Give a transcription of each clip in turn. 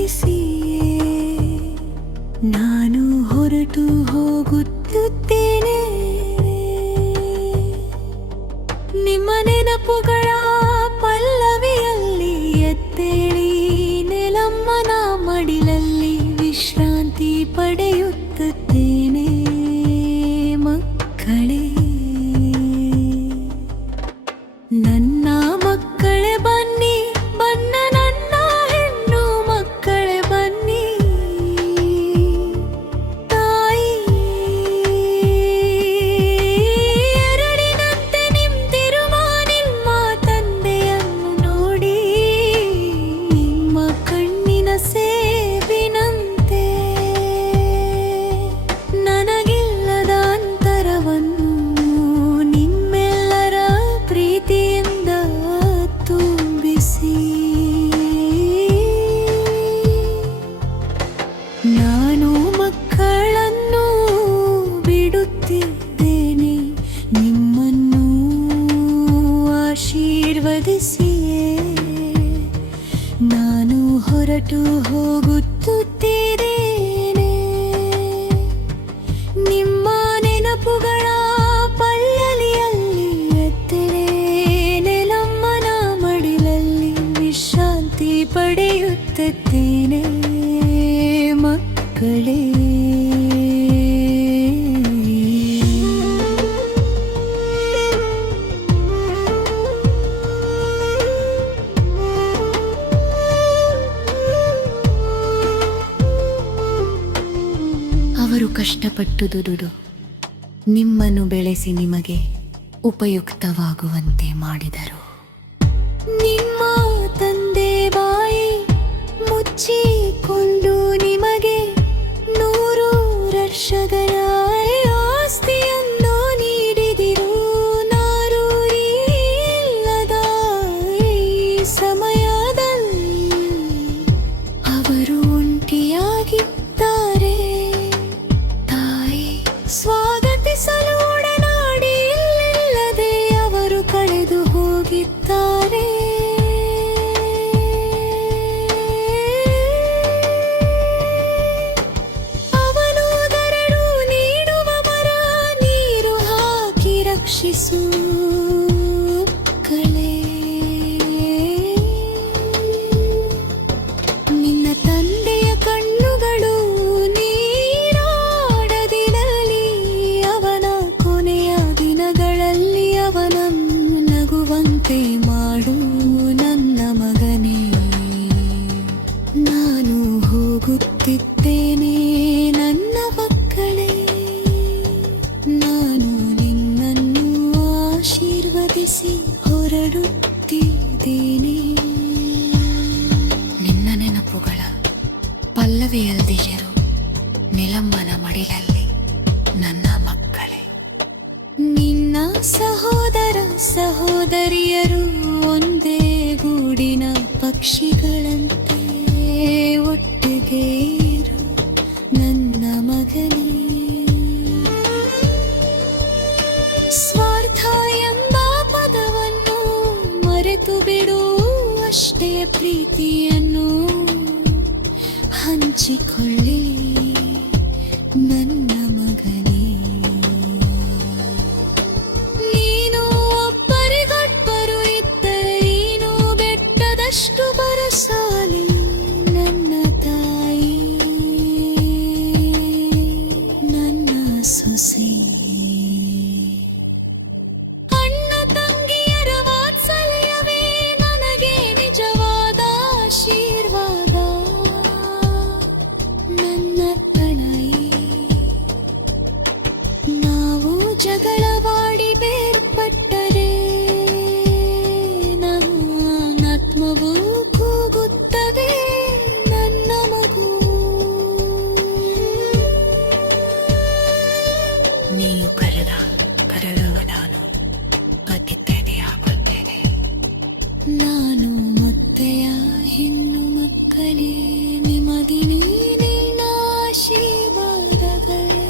ಆಶೀರ್ವದಿಸಿಯೇ ನಾನು ಹೊರಟು ಹೋಗುತ್ತೇನೆ. ನಿಮ್ಮ ನೆನಪುಗಳ ಪಲ್ಲವಿಯಲ್ಲಿ ಎದ್ದೇಳಿ ನೆಲಮ್ಮನ ಮಡಿಲಲ್ಲಿ ವಿಶ್ರಾಂತಿ ಪಡೆಯುತ್ತೇನೆ. ಮಕ್ಕಳೇ, ನನ್ನ ಮಕ್ಕಳೇ ಬನ್ನಿ, ಬನ್ನ ನನ್ನ ಹೆಣ್ಣು ಮಕ್ಕಳೇ ಬನ್ನಿ. ತಾಯಿ ಎರಡಿನಂತೆ ನಿಂತಿರುವ ನಿಮ್ಮ ತಂದೆಯನ್ನು ನೋಡಿ, ನಿಮ್ಮ ಕಣ್ಣಿನ ಸೇಬಿನಂತೆ ನನಗಿಲ್ಲದ ಅಂತರವನ್ನು ನಿಮ್ಮೆಲ್ಲರ ಪ್ರೀತಿಯಿಂದ ತುಂಬಿಸಿ. ನಾನು ಮಕ್ಕಳನ್ನು ಬಿಡುತ್ತಿದ್ದೇನೆ, ನಿಮ್ಮನ್ನು ಆಶೀರ್ವದಿಸಿಯೇ ನಾನು ಹೊರಟು ಹೋಗುತ್ತಿದ್ದೇನೆ. ನಿಮ್ಮ ನೆನಪುಗಳ ಪಲ್ಲವಿಯಲ್ಲಿ ಎದ್ದರೆ ನೆಲಮ್ಮನ ಮಡಿಲಲ್ಲಿ ವಿಶ್ರಾಂತಿ ಪಡೆಯುತ್ತಿದ್ದೇನೆ. ಮಕ್ಕಳೇ, ಅವರು ಕಷ್ಟಪಟ್ಟು ದುಡಿದು ನಿಮ್ಮನ್ನು ಬೆಳೆಸಿ ನಿಮಗೆ ಉಪಯುಕ್ತವಾಗುವಂತೆ ಮಾಡಿದರು. ನಿಮ್ಮ ತಂದೆ ಬಾಯಿ ಮುಚ್ಚಿಕೊಂಡು ನಿಮಗೆ 100 ವರ್ಷಗಳ ಆಸ್ತಿಯನ್ನು ನೀಡಿದಿರು. ನಾರು ಇಲ್ಲದ ಈ ಸಮಯದಲ್ಲಿ ಅವರು ಒಂಟಿಯಾಗಿದ್ದಾರೆ. ತಾಯಿ ಸ್ವಾಗತಿಸಲು ಒಡನಾಡಿ ಇಲ್ಲದೆ ಅವರು ಕಳೆದು ಹೋಗಿದ್ದಾರೆ. ಅವನು ದರಡು ನೀಡುವ ಮರ, ನೀರು ಹಾಕಿ ರಕ್ಷಿಸು ಕಳೆ. ನಿನ್ನ ತಂದೆಯ ಕಣ್ಣುಗಳು ನೀರಾಡದಿರಲಿ, ಅವನ ಕೊನೆಯ ದಿನಗಳಲ್ಲಿ ಅವನನ್ನು ನಗುವಂತೆ ಮಾಡು ನನ್ನ ಮಗನೇ. ನಾನು ಹೋಗುತ್ತಿದ್ದೇನೆ ನನ್ನ ಮಕ್ಕಳೇ, ನಾನು ನಿನ್ನನ್ನು ಆಶೀರ್ವದಿಸಿ ಹೊರಡುತ್ತಿದ್ದೇನೆ. ನಿನ್ನ ನೆನಪುಗಳ ಪಲ್ಲವಿಯಲ್ದಿಯರು ನೆಲಮ್ಮನ ಮಡಿಲಲ್ಲಿ ನನ್ನ ಮಕ್ಕಳೇ. ನಿನ್ನ ಸಹೋದರ ಸಹೋದರಿಯರು ಒಂದೇ ಗೂಡಿನ ಪಕ್ಷಿಗಳಂತೆ ಒಟ್ಟಿಗೆ ಇರು ನನ್ನ ಮಗನೇ. ಸ್ವಾರ್ಥ ಎಂಬ ಪದವನ್ನು ಮರೆತು ಬಿಡು, ಅಷ್ಟೇ ಪ್ರೀತಿಯನ್ನು ಹಂಚಿಕೊಳ್ಳಿ ನನ್ನ ಮಗನೇ. ನೀನು ಒಬ್ಬರಿಗೊಬ್ಬರು ಇದ್ದರೆ ನೀನು ಬೆಟ್ಟದಷ್ಟು ಬರಸಾಲಿ ನನ್ನ ತಾಯಿ, ನನ್ನ ಸೊಸೆ. ಅಣ್ಣ ತಂಗಿಯರ ವಾತ್ಸಲ್ಯವೇ ನನಗೆ ನಿಜವಾದ ಆಶೀರ್ವಾದ. ನನ್ನ ಪ್ರಣಯಿ, ನಾವು ಜಗಳವಾಡಿ ಬೇರ್ಪಟ್ಟರೆ ನನ್ನ ಆತ್ಮವು ಕೂಗುತ್ತದೆ ನನ್ನ ಮಗು. ನೀವು ಕರೆಯುವ ನಾನು ಅತಿಥಿಯಾಗುತ್ತೇನೆ. ನಾನು ಮೊತ್ತೆಯ ಹೆಣ್ಣು ಮಕ್ಕಳೇ, ನಿಮಗೆ ನಿನ್ನ ಆಶೀರ್ವಾದಗಳು.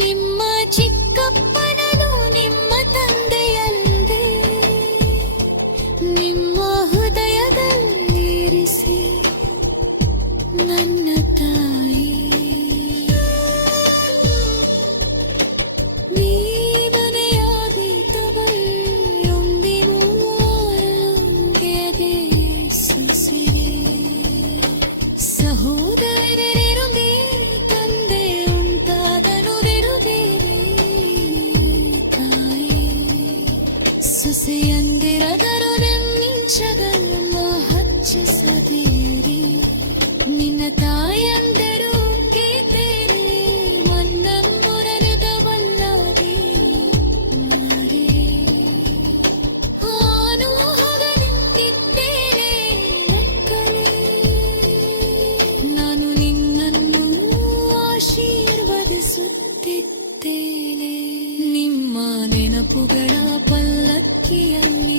ನಿಮ್ಮ ಚಿಕ್ಕಪ್ಪನನು ನಿಮ್ಮ ತಂದೆಯಲ್ಲದೆ ನಿಮ್ಮ ಹೃದಯದಲ್ಲಿರಿಸಿ ಸಹೋದರರಿರುವೆ ತಂದೆ ಉಂಟಾದನುರಿರುವೆ ತಾಯಿ ಸೊಸೆಯಂದಿರದರು ನೆಮ್ಮಿಂಚಗಲ್ಲ ಹಚ್ಚಿಸದಿರಿ ನಿನ್ನ ತಾಯಂದರು ಗೀತೆರೆ ಮನ್ನಂಬುರಗವಲ್ಲವೇ ಮಾರೇ ನಾನು ಹಗಲಿದ್ದೇನೆ ಮಕ್ಕಳೇ ನಾನು ನಿನ್ನನ್ನು ಆಶೀರ್ವದಿಸುತ್ತಿದ್ದೇನೆ ನಿಮ್ಮ ನೆನಪುಗಳ ಪಲ್ಲಕ್ಕಿಯಲ್ಲಿ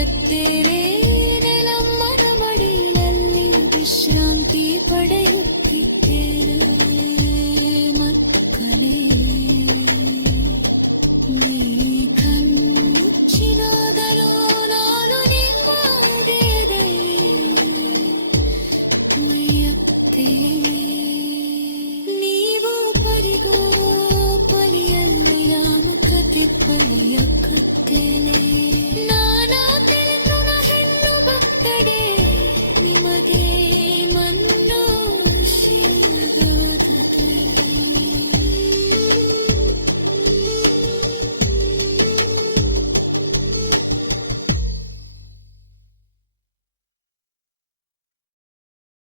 ಎದ್ದೇನೆ ನೆಲಮ್ಮನ ಮಡಿಲಲ್ಲಿ ವಿಶ್ರಾಂತಿ ಪಡೆಯುತ್ತಿದ್ದೇನೆ ಮಕ್ಕಳೇ ನೀ ಕಣ್ಣುಚ್ಚಿನಾಗಲೂ ನಾನು ನಿಮ್ಮ ಎದೆಯಲ್ಲಿ ಒಯ್ಯುತ್ತೇನೆ